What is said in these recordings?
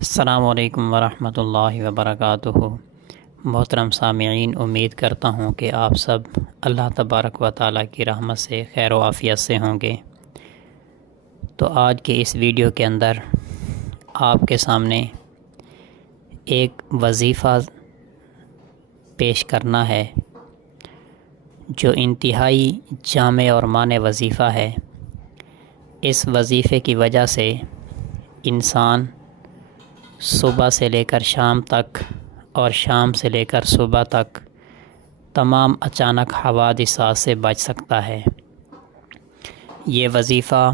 السلام علیکم ورحمۃ اللہ وبرکاتہ۔ محترم سامعین، امید کرتا ہوں کہ آپ سب اللہ تبارک و تعالیٰ کی رحمت سے خیر و عافیت سے ہوں گے۔ تو آج کے اس ویڈیو کے اندر آپ کے سامنے ایک وظیفہ پیش کرنا ہے جو انتہائی جامع اور معنی وظیفہ ہے۔ اس وظیفے کی وجہ سے انسان صبح سے لے کر شام تک اور شام سے لے کر صبح تک تمام اچانک حوادثات سے بچ سکتا ہے۔ یہ وظیفہ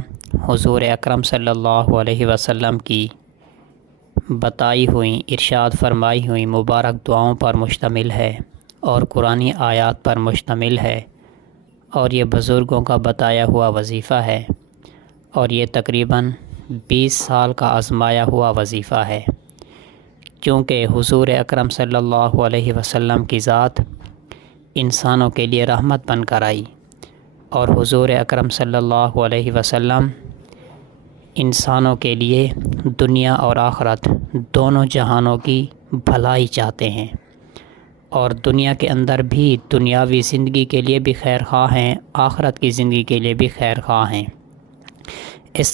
حضور اکرم صلی اللہ علیہ وسلم کی بتائی ہوئی، ارشاد فرمائی ہوئی مبارک دعاؤں پر مشتمل ہے اور قرآنی آیات پر مشتمل ہے، اور یہ بزرگوں کا بتایا ہوا وظیفہ ہے، اور یہ تقریباً 20 سال کا آزمایا ہوا وظیفہ ہے۔ کیونکہ حضور اکرم صلی اللہ علیہ وسلم کی ذات انسانوں کے لیے رحمت بن کر آئی، اور حضور اکرم صلی اللہ علیہ وسلم انسانوں کے لیے دنیا اور آخرت دونوں جہانوں کی بھلائی چاہتے ہیں، اور دنیا کے اندر بھی دنیاوی زندگی کے لیے بھی خیر خواہ ہیں، آخرت کی زندگی کے لیے بھی خیر خواہ ہیں۔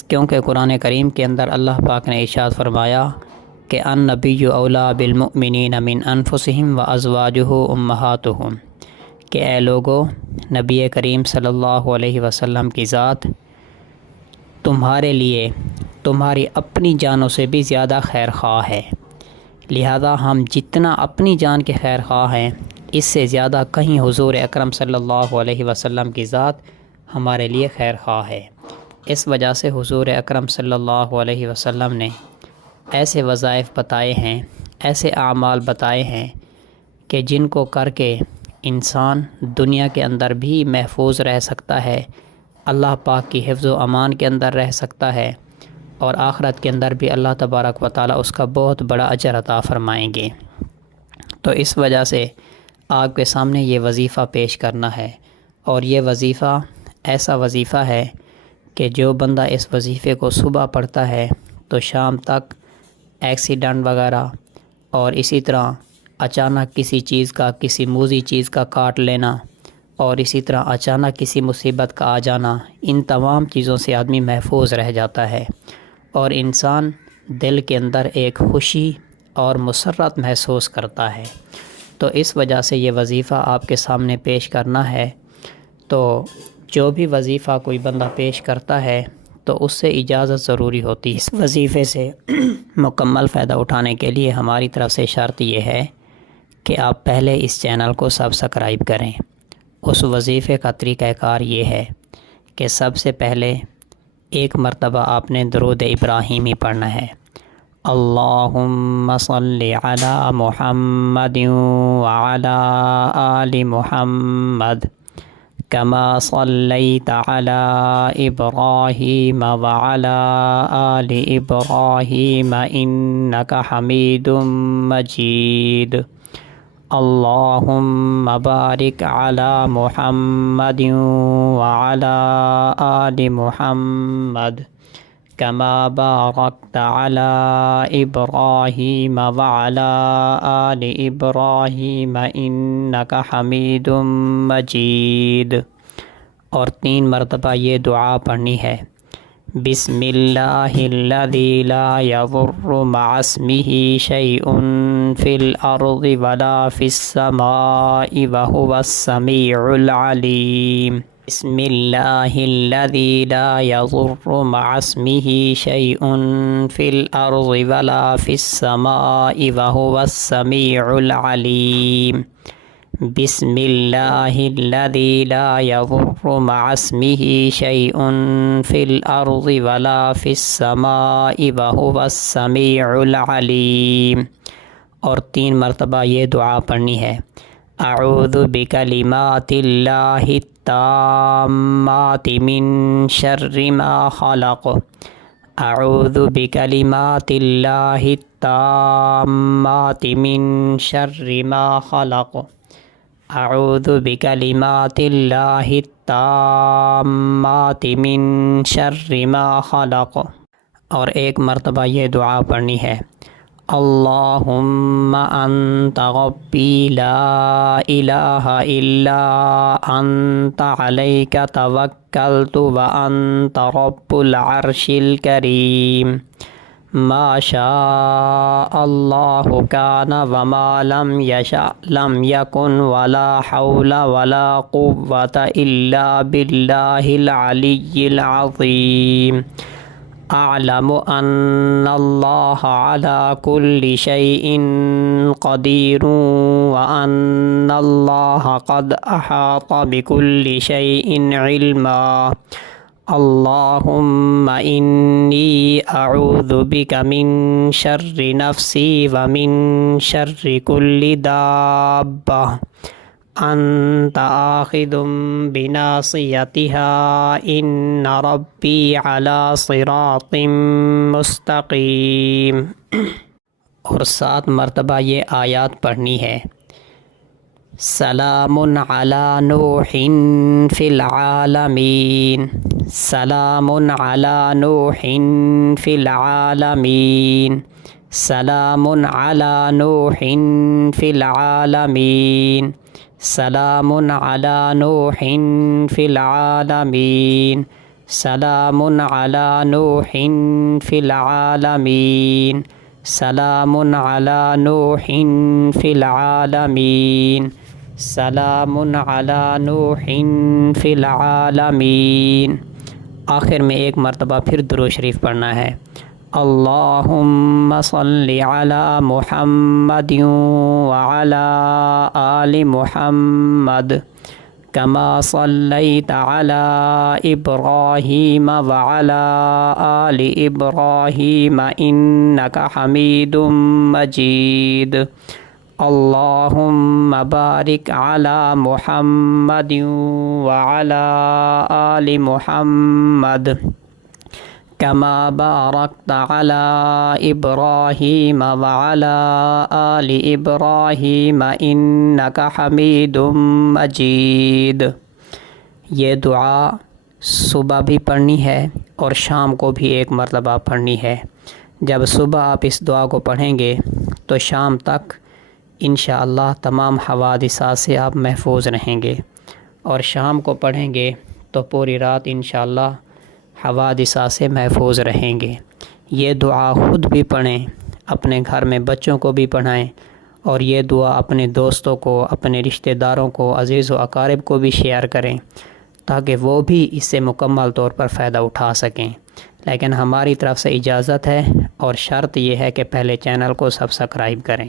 کیونکہ قرآن کریم کے اندر اللہ پاک نے ارشاد فرمایا کہ النبی اولیٰ بالمؤمنین من انفسہم وازواجہ امہاتہم، کہ اے لوگو، نبی کریم صلی اللہ علیہ وسلم کی ذات تمہارے لیے تمہاری اپنی جانوں سے بھی زیادہ خیر خواہ ہے، لہذا ہم جتنا اپنی جان کے خیر خواہ ہیں، اس سے زیادہ کہیں حضور اکرم صلی اللہ علیہ وسلم کی ذات ہمارے لیے خیر خواہ ہے۔ اس وجہ سے حضور اکرم صلی اللہ علیہ وسلم نے ایسے وظائف بتائے ہیں، ایسے اعمال بتائے ہیں کہ جن کو کر کے انسان دنیا کے اندر بھی محفوظ رہ سکتا ہے، اللہ پاک کی حفظ و امان کے اندر رہ سکتا ہے، اور آخرت کے اندر بھی اللہ تبارک و تعالیٰ اس کا بہت بڑا اجر عطا فرمائیں گے۔ تو اس وجہ سے آپ کے سامنے یہ وظیفہ پیش کرنا ہے، اور یہ وظیفہ ایسا وظیفہ ہے کہ جو بندہ اس وظیفے کو صبح پڑھتا ہے تو شام تک ایکسیڈنٹ وغیرہ اور اسی طرح اچانک کسی موذی چیز کا کاٹ لینا، اور اسی طرح اچانک کسی مصیبت کا آ جانا، ان تمام چیزوں سے آدمی محفوظ رہ جاتا ہے، اور انسان دل کے اندر ایک خوشی اور مسرت محسوس کرتا ہے۔ تو اس وجہ سے یہ وظیفہ آپ کے سامنے پیش کرنا ہے۔ تو جو بھی وظیفہ کوئی بندہ پیش کرتا ہے تو اس سے اجازت ضروری ہوتی ہے۔ اس وظیفے سے مکمل فائدہ اٹھانے کے لیے ہماری طرف سے شرط یہ ہے کہ آپ پہلے اس چینل کو سبسکرائب کریں۔ اس وظیفے کا طریقہ کار یہ ہے کہ سب سے پہلے ایک مرتبہ آپ نے درود ابراہیمی پڑھنا ہے۔ اللہم صلی علی محمد وعلی آل محمد کما صلیت علی ابراہیم وعلی آل ابراہیم انک حمید مجید۔ اللہم بارک علی محمد وعلی آل محمد کما بارکت علی ابراہیم وعلی آل ابراہیم انک حمید مجید۔ اور 3 مرتبہ یہ دعا پڑھنی ہے۔ بسم اللہ الذی لا یضر مع اسمہ شیء فی الارض ولا فی السماء وہو السمیع العلیم۔ بسم اللہ الذی لا یضر مع اسمہ شیء فی الارض ولا فی السماء وہو السمیع العلیم۔ بسم اللہ الذی لا یضر مع اسمہ شیء فی الارض ولا فی السماء وہو السمیع العلیم۔ اور 3 مرتبہ یہ دعا پڑھنی ہے۔ اعوذ بکلمات اللہ التامات من شر ما خلق۔ اعوذ بکلمات اللہ التامات من شر ما خلق۔ اعوذ بکلمات اللہ التامات من شر ما خلق۔ اور 1 مرتبہ یہ دعا پڑھنی ہے۔ اللہم انت ربی لا الہ الا انت علیک توکلت وانت رب العرش الکریم ما شاء اللہ کان وما لم یشاء لم یکن ولا حول ولا قوة الا باللہ العلی العظیم اعلم ان اللہ علی کل شیء قدیر وان اللہ قد احاط بکل شیء علما اللہم انی اعوذ بک من شر نفسی ومن شر کل دابہ انت آخذ بناصیتها ان ربی علی صراط مستقیم۔ اور 7 مرتبہ یہ آیات پڑھنی ہے۔ سلام علی نوح فی العالمین، سلام علی نوح فی العالمین، سلام علی نوح فی العالمین، سلام علی نوح فی العالمین، سلام علی نوح فی العالمین، سلام علی نوح فی العالمین، سلام علی نوح فی العالمین۔ آخر میں ایک مرتبہ پھر درود شریف پڑھنا ہے۔ اللہم صلی علی محمد وعلی آل محمد کما صلیت علی ابراہیم وعلی آل ابراہیم انک حمید مجید۔ اللہم بارک علی محمد وعلی آل محمد کما بارکت علی ابراہیم وعلی آل ابراہیم انک حمید مجید۔ یہ دعا صبح بھی پڑھنی ہے اور شام کو بھی ایک مرتبہ پڑھنی ہے۔ جب صبح آپ اس دعا کو پڑھیں گے تو شام تک انشاءاللہ تمام حوادثات سے آپ محفوظ رہیں گے، اور شام کو پڑھیں گے تو پوری رات انشاءاللہ حوادثات سے محفوظ رہیں گے۔ یہ دعا خود بھی پڑھیں، اپنے گھر میں بچوں کو بھی پڑھائیں، اور یہ دعا اپنے دوستوں کو، اپنے رشتہ داروں کو، عزیز و اقارب کو بھی شیئر کریں تاکہ وہ بھی اس سے مکمل طور پر فائدہ اٹھا سکیں۔ لیکن ہماری طرف سے اجازت ہے، اور شرط یہ ہے کہ پہلے چینل کو سبسکرائب کریں۔